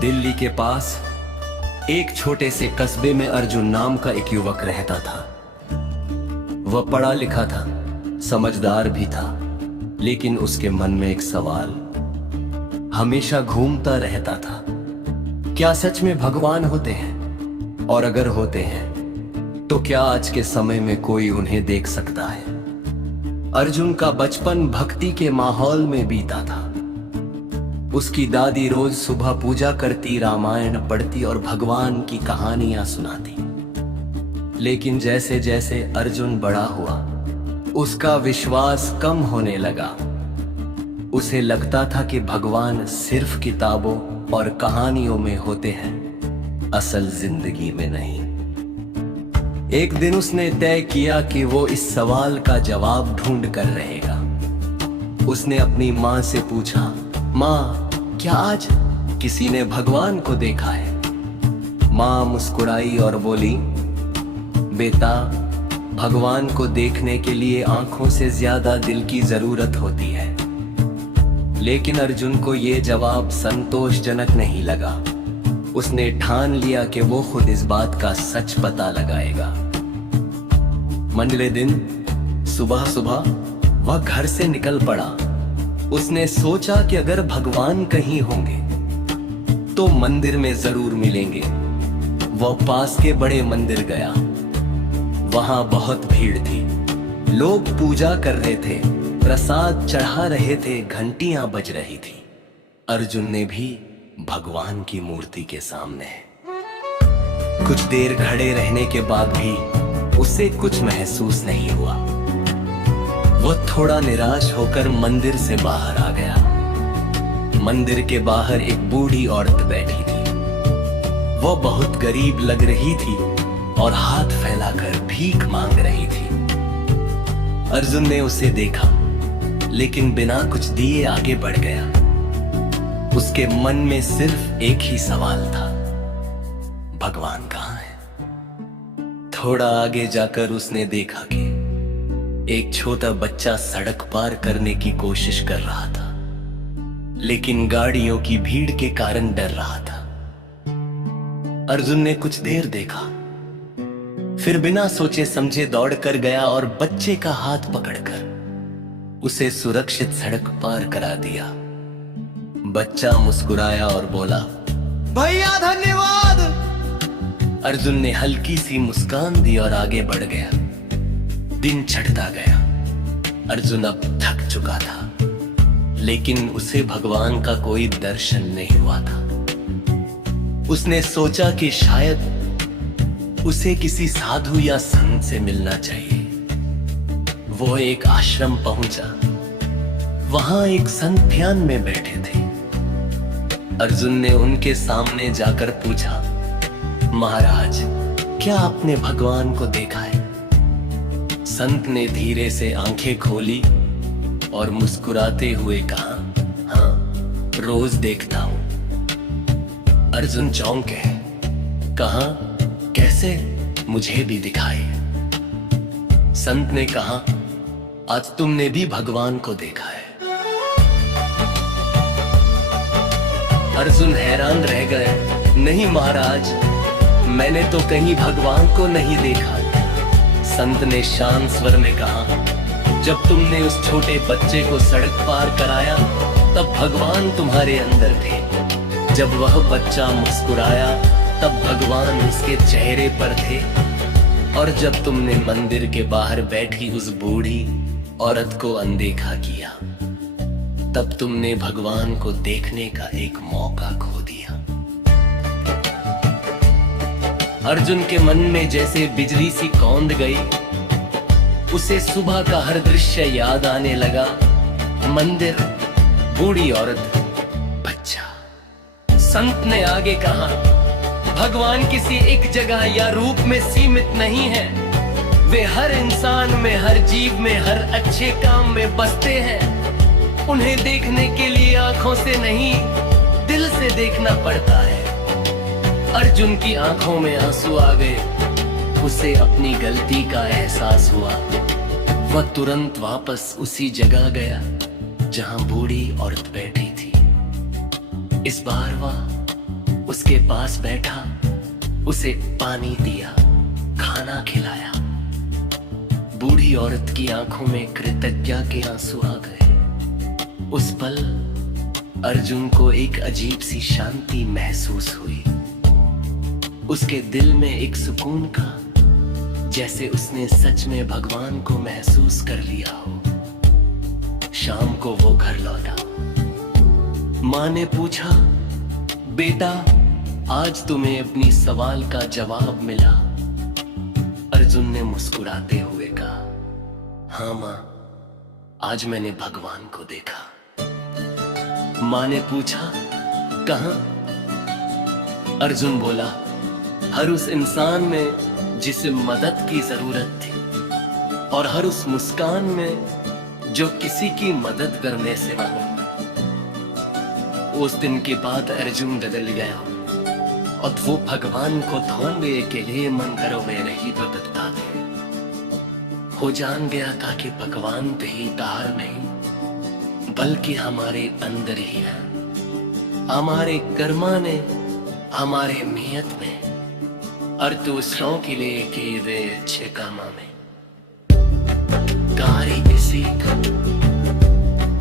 दिल्ली के पास एक छोटे से कस्बे में अर्जुन नाम का एक युवक रहता था। वह पढ़ा लिखा था, समझदार भी था, लेकिन उसके मन में एक सवाल हमेशा घूमता रहता था। क्या सच में भगवान होते हैं? और अगर होते हैं तो क्या आज के समय में कोई उन्हें देख सकता है? अर्जुन का बचपन भक्ति के माहौल में बीता था। उसकी दादी रोज सुबह पूजा करती, रामायण पढ़ती और भगवान की कहानियां सुनाती। लेकिन जैसे जैसे अर्जुन बड़ा हुआ, उसका विश्वास कम होने लगा। उसे लगता था कि भगवान सिर्फ किताबों और कहानियों में होते हैं, असल जिंदगी में नहीं। एक दिन उसने तय किया कि वो इस सवाल का जवाब ढूंढ कर रहेगा। उसने अपनी माँ से पूछा, माँ, क्या आज किसी ने भगवान को देखा है? माँ मुस्कुराई और बोली, बेटा, भगवान को देखने के लिए आंखों से ज्यादा दिल की जरूरत होती है। लेकिन अर्जुन को यह जवाब संतोषजनक नहीं लगा। उसने ठान लिया कि वो खुद इस बात का सच पता लगाएगा। मंगले दिन सुबह सुबह वह घर से निकल पड़ा। उसने सोचा कि अगर भगवान कहीं होंगे तो मंदिर में जरूर मिलेंगे। वह पास के बड़े मंदिर गया। वहां बहुत भीड़ थी। लोग पूजा कर रहे थे, प्रसाद चढ़ा रहे थे, घंटियां बज रही थी। अर्जुन ने भी भगवान की मूर्ति के सामने कुछ देर खड़े रहने के बाद भी उसे कुछ महसूस नहीं हुआ। वह थोड़ा निराश होकर मंदिर से बाहर आ गया। मंदिर के बाहर एक बूढ़ी औरत बैठी थी। वह बहुत गरीब लग रही थी और हाथ फैलाकर भीख मांग रही थी। अर्जुन ने उसे देखा, लेकिन बिना कुछ दिए आगे बढ़ गया। उसके मन में सिर्फ एक ही सवाल था, भगवान कहाँ है? थोड़ा आगे जाकर उसने देखा कि एक छोटा बच्चा सड़क पार करने की कोशिश कर रहा था, लेकिन गाड़ियों की भीड़ के कारण डर रहा था। अर्जुन ने कुछ देर देखा, फिर बिना सोचे समझे दौड़ कर गया और बच्चे का हाथ पकड़कर उसे सुरक्षित सड़क पार करा दिया। बच्चा मुस्कुराया और बोला, भैया धन्यवाद। अर्जुन ने हल्की सी मुस्कान दी और आगे बढ़ गया। दिन चढ़ता गया। अर्जुन अब थक चुका था, लेकिन उसे भगवान का कोई दर्शन नहीं हुआ था। उसने सोचा कि शायद उसे किसी साधु या संत से मिलना चाहिए। वो एक आश्रम पहुंचा। वहां एक संत ध्यान में बैठे थे। अर्जुन ने उनके सामने जाकर पूछा, महाराज, क्या आपने भगवान को देखा है? संत ने धीरे से आंखें खोली और मुस्कुराते हुए कहा, हाँ, रोज देखता हूं। अर्जुन चौंक गए। कहा, कैसे? मुझे भी दिखाइए। संत ने कहा, आज तुमने भी भगवान को देखा है। अर्जुन हैरान रह गए। नहीं महाराज, मैंने तो कहीं भगवान को नहीं देखा। संत ने शांत स्वर में कहा, जब तुमने उस छोटे बच्चे को सड़क पार कराया तब भगवान तुम्हारे अंदर थे। जब वह बच्चा मुस्कुराया तब भगवान उसके चेहरे पर थे। और जब तुमने मंदिर के बाहर बैठी उस बूढ़ी औरत को अनदेखा किया तब तुमने भगवान को देखने का एक मौका खो दिया। अर्जुन के मन में जैसे बिजली सी कौंध गई। उसे सुबह का हर दृश्य याद आने लगा। मंदिर, बूढ़ी औरत, बच्चा। संत ने आगे कहा, भगवान किसी एक जगह या रूप में सीमित नहीं है। वे हर इंसान में, हर जीव में, हर अच्छे काम में बसते हैं। उन्हें देखने के लिए आंखों से नहीं, दिल से देखना पड़ता है। अर्जुन की आंखों में आंसू आ गए। उसे अपनी गलती का एहसास हुआ। वह तुरंत वापस उसी जगह गया जहां बूढ़ी औरत बैठी थी। इस बार वह उसके पास बैठा, उसे पानी दिया, खाना खिलाया। बूढ़ी औरत की आंखों में कृतज्ञता के आंसू आ गए। उस पल अर्जुन को एक अजीब सी शांति महसूस हुई। उसके दिल में एक सुकून का, जैसे उसने सच में भगवान को महसूस कर लिया हो। शाम को वो घर लौटा। माँ ने पूछा, बेटा आज तुम्हें अपनी सवाल का जवाब मिला? अर्जुन ने मुस्कुराते हुए कहा, हाँ माँ, आज मैंने भगवान को देखा। माँ ने पूछा, कहाँ? अर्जुन बोला, हर उस इंसान में जिसे मदद की जरूरत थी, और हर उस मुस्कान में जो किसी की मदद करने से मांगा। उस दिन के बाद अर्जुन बदल गया और वो भगवान को ढूंढने के लिए मंदिरों में नहीं भटकता थे। वो जान गया था कि भगवान कहीं बाहर नहीं, बल्कि हमारे अंदर ही है, हमारे कर्मा ने, हमारे नियत में, और दूसरों के लिए किए गए अच्छे कामों में। कारी किसी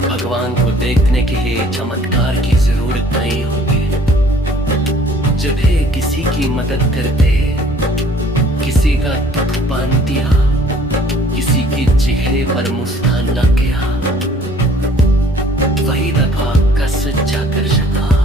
भगवान को देखने के लिए चमत्कार की जरूरत नहीं होती। जब ये किसी की मदद करते, किसी का दुख बांध दिया, किसी के चेहरे पर मुस्कान ला किया, वही दफा का सच्चा कर सका।